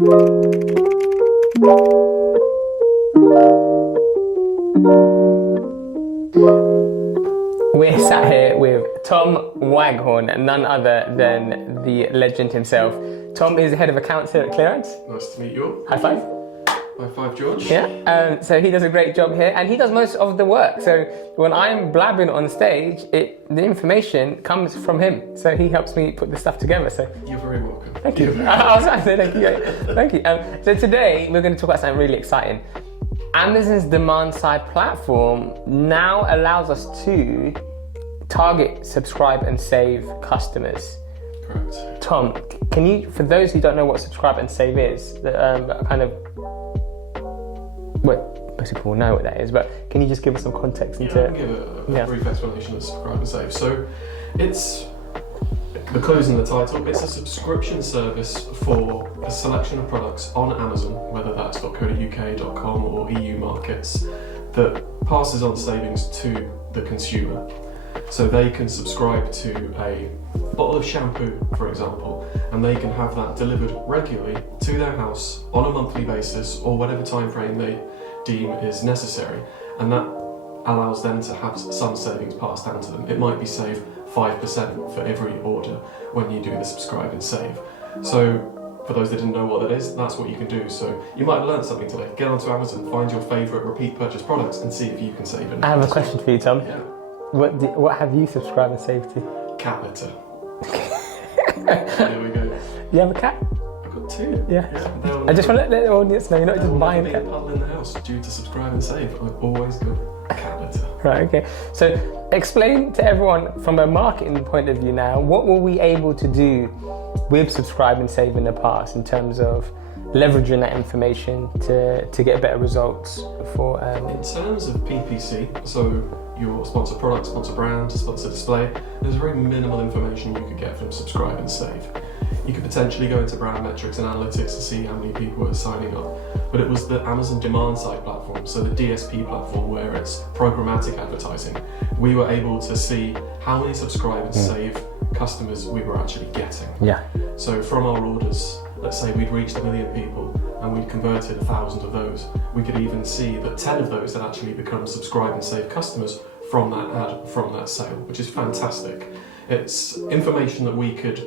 We're sat here with Tom Waghorn, none other than the legend himself. Tom is the head of accounts here at Clearance. Nice to meet you all. High five. High five, George. Yeah, so he does a great job here and he does most of the work. So when I'm blabbing on stage, the information comes from him. So he helps me put the stuff together. So you're very welcome. Thank you. I was going to say thank you. Thank you. So today we're going to talk about something really exciting. Amazon's demand side platform now allows us to target, subscribe and save customers. Correct. Tom, can you, for those who don't know what subscribe and save is, well, most people will know what that is, but can you just give us some context into I can give a brief explanation of subscribe and save. So it's the clues in the title. It's a subscription service for a selection of products on Amazon, whether that's .co.uk, .com or EU markets, that passes on savings to the consumer. So they can subscribe to a bottle of shampoo, for example, and they can have that delivered regularly to their house on a monthly basis or whatever time frame they deem is necessary, and that allows them to have some savings passed down to them. It might be save 5% for every order when you do the subscribe and save. So for those that didn't know what that is, that's what you can do. So you might have learned something today. Get onto Amazon, find your favourite repeat purchase products and see if you can save it. I have a question for you, Tom. Yeah. What have you subscribed and saved to? Cat litter. There we go. You have a cat? I've got two. Yeah. I just want to let the audience know you're not just buying a cat. puddle in the house due to subscribe and save. I've always got cat litter. Right, okay. So explain to everyone from a marketing point of view now, what were we able to do with subscribe and save in the past in terms of leveraging that information to get better results for... In terms of PPC, so your sponsor product, sponsor brand, sponsor display, there's very minimal information you could get from subscribe and save. You could potentially go into brand metrics and analytics to see how many people are signing up, but it was the Amazon demand side platform, so the DSP platform, where it's programmatic advertising. We were able to see how many subscribe and save customers we were actually getting. Yeah. So from our orders, let's say we'd reached 1 million people and we'd converted 1,000 of those, we could even see that 10 of those had actually become subscribe and save customers from that ad, from that sale, which is fantastic. It's information that we could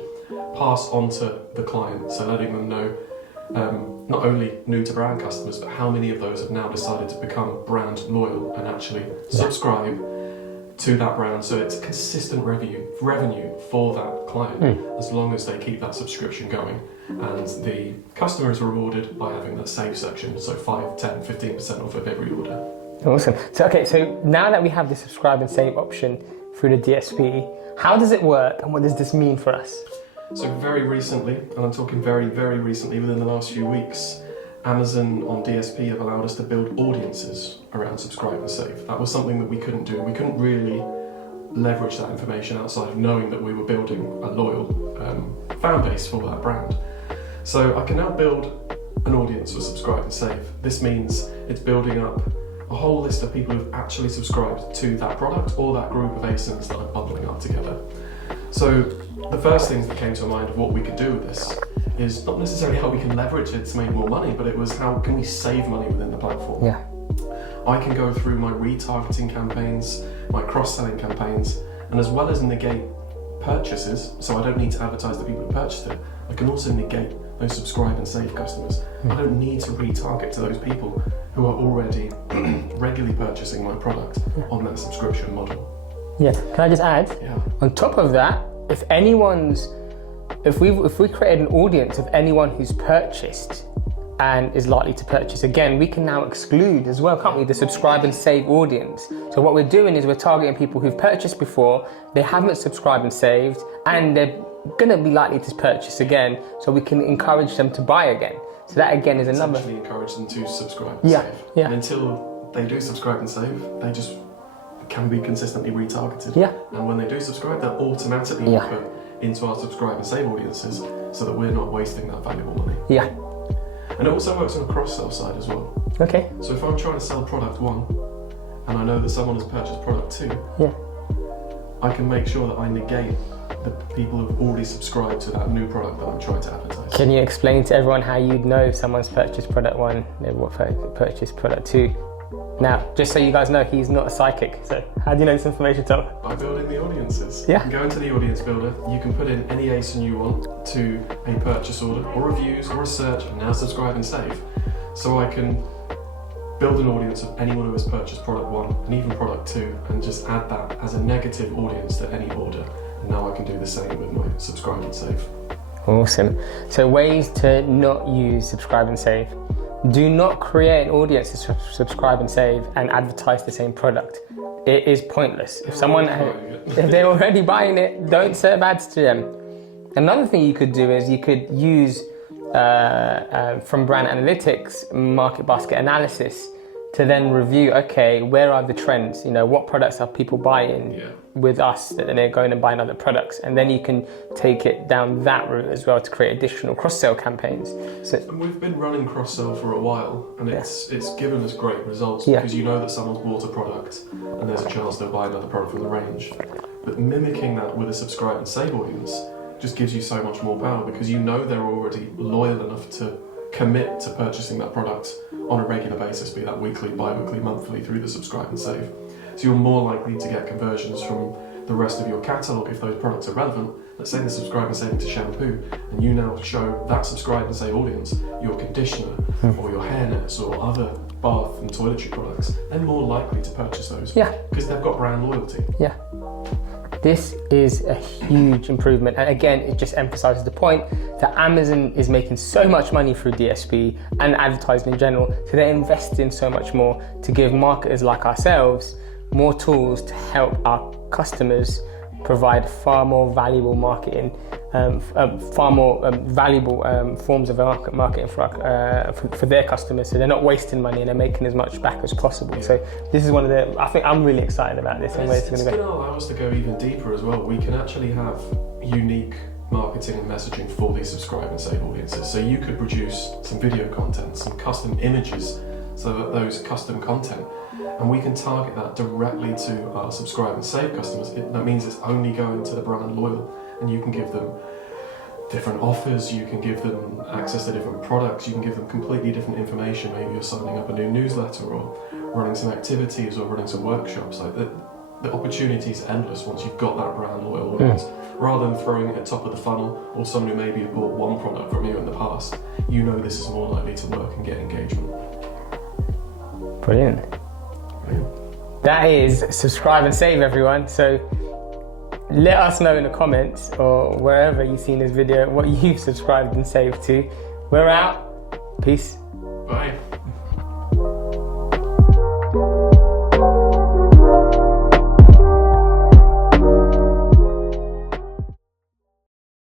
pass on to the client, so letting them know not only new to brand customers, but how many of those have now decided to become brand loyal and actually subscribe to that brand. So it's consistent revenue for that client as long as they keep that subscription going, and the customer is rewarded by having that save section, so 5, 10, 15% off of every order. Awesome. So now that we have the subscribe and save option through the DSP, how does it work and what does this mean for us? So very recently, and I'm talking very, very recently, within the last few weeks, Amazon on DSP have allowed us to build audiences around subscribe and save. That was something that we couldn't do. We couldn't really leverage that information outside of knowing that we were building a loyal fan base for that brand. So I can now build an audience for subscribe and save. This means it's building up a whole list of people who've actually subscribed to that product or that group of ASINs that I'm bundling up together. So the first things that came to mind of what we could do with this is not necessarily how we can leverage it to make more money, but it was how can we save money within the platform. Yeah. I can go through my retargeting campaigns, my cross-selling campaigns, and as well as negate purchases, so I don't need to advertise the people who purchased it, I can also negate those subscribe and save customers. I don't need to retarget to those people who are already regularly purchasing my product on that subscription model. Yeah, can I just add? Yeah. On top of that, if we created an audience of anyone who's purchased and is likely to purchase again, we can now exclude as well, can't we, the subscribe and save audience. So what we're doing is we're targeting people who've purchased before, they haven't subscribed and saved, and they're gonna be likely to purchase again, so we can encourage them to buy again. So that again is another... Essentially encourage them to subscribe and save. Yeah. And until they do subscribe and save, they just can be consistently retargeted. Yeah. And when they do subscribe, they're automatically put into our subscribe and save audiences so that we're not wasting that valuable money. Yeah. And it also works on the cross-sell side as well. Okay. So if I'm trying to sell product 1 and I know that someone has purchased product 2, yeah, I can make sure that I negate the people who've already subscribed to that new product that I'm trying to advertise. Can you explain to everyone how you'd know if someone's purchased product 1, what purchased product 2? Now, just so you guys know, he's not a psychic. So how do you know this information, Tom? By building the audiences. Yeah. You can go into the audience builder, you can put in any ASIN you want to a purchase order or reviews or a search, and now subscribe and save. So I can build an audience of anyone who has purchased product 1 and even product 2 and just add that as a negative audience to any order. And now I can do the same with my subscribe and save. Awesome. So ways to not use subscribe and save. Do not create an audience to subscribe and save and advertise the same product. It is pointless. If they're already buying it, don't serve ads to them. Another thing you could do is you could use from brand analytics, market basket analysis, to then review, okay, where are the trends? You know, what products are people buying with us that they're going to buy in other products? And then you can take it down that route as well to create additional cross-sell campaigns. So, and we've been running cross-sell for a while, and it's given us great results because you know that someone's bought a product and there's a chance they'll buy another product from the range. But mimicking that with a subscribe and save audience just gives you so much more power because you know they're already loyal enough to commit to purchasing that product on a regular basis, be that weekly, bi-weekly, monthly, through the subscribe and save. So you're more likely to get conversions from the rest of your catalogue if those products are relevant. Let's say they're subscribe and saving to shampoo, and you now show that subscribe and save audience your conditioner or your hair nets or other bath and toiletry products. They're more likely to purchase those because they've got brand loyalty. Yeah. This is a huge improvement, and again, it just emphasizes the point that Amazon is making so much money through DSP and advertising in general, so they're investing so much more to give marketers like ourselves more tools to help our customers provide far more valuable marketing, far more valuable forms of marketing for their customers, so they're not wasting money and they're making as much back as possible. So this is one of the, I think I'm really excited about this and where it's going to go. It's going to allow us to go even deeper as well. We can actually have unique marketing and messaging for these subscribe and save audiences. So you could produce some video content, some custom images, so that those custom content, and we can target that directly to our subscribe and save customers. That means it's only going to the brand loyal, and you can give them different offers, you can give them access to different products, you can give them completely different information. Maybe you're signing up a new newsletter or running some activities or running some workshops. Like the opportunity is endless once you've got that brand loyal audience. Rather than throwing it at top of the funnel or someone who maybe bought one product from you in the past, you know this is more likely to work and get engagement. Brilliant. That is subscribe and save, everyone. So let us know in the comments or wherever you've seen this video what you've subscribed and saved to. We're out. Peace. Bye.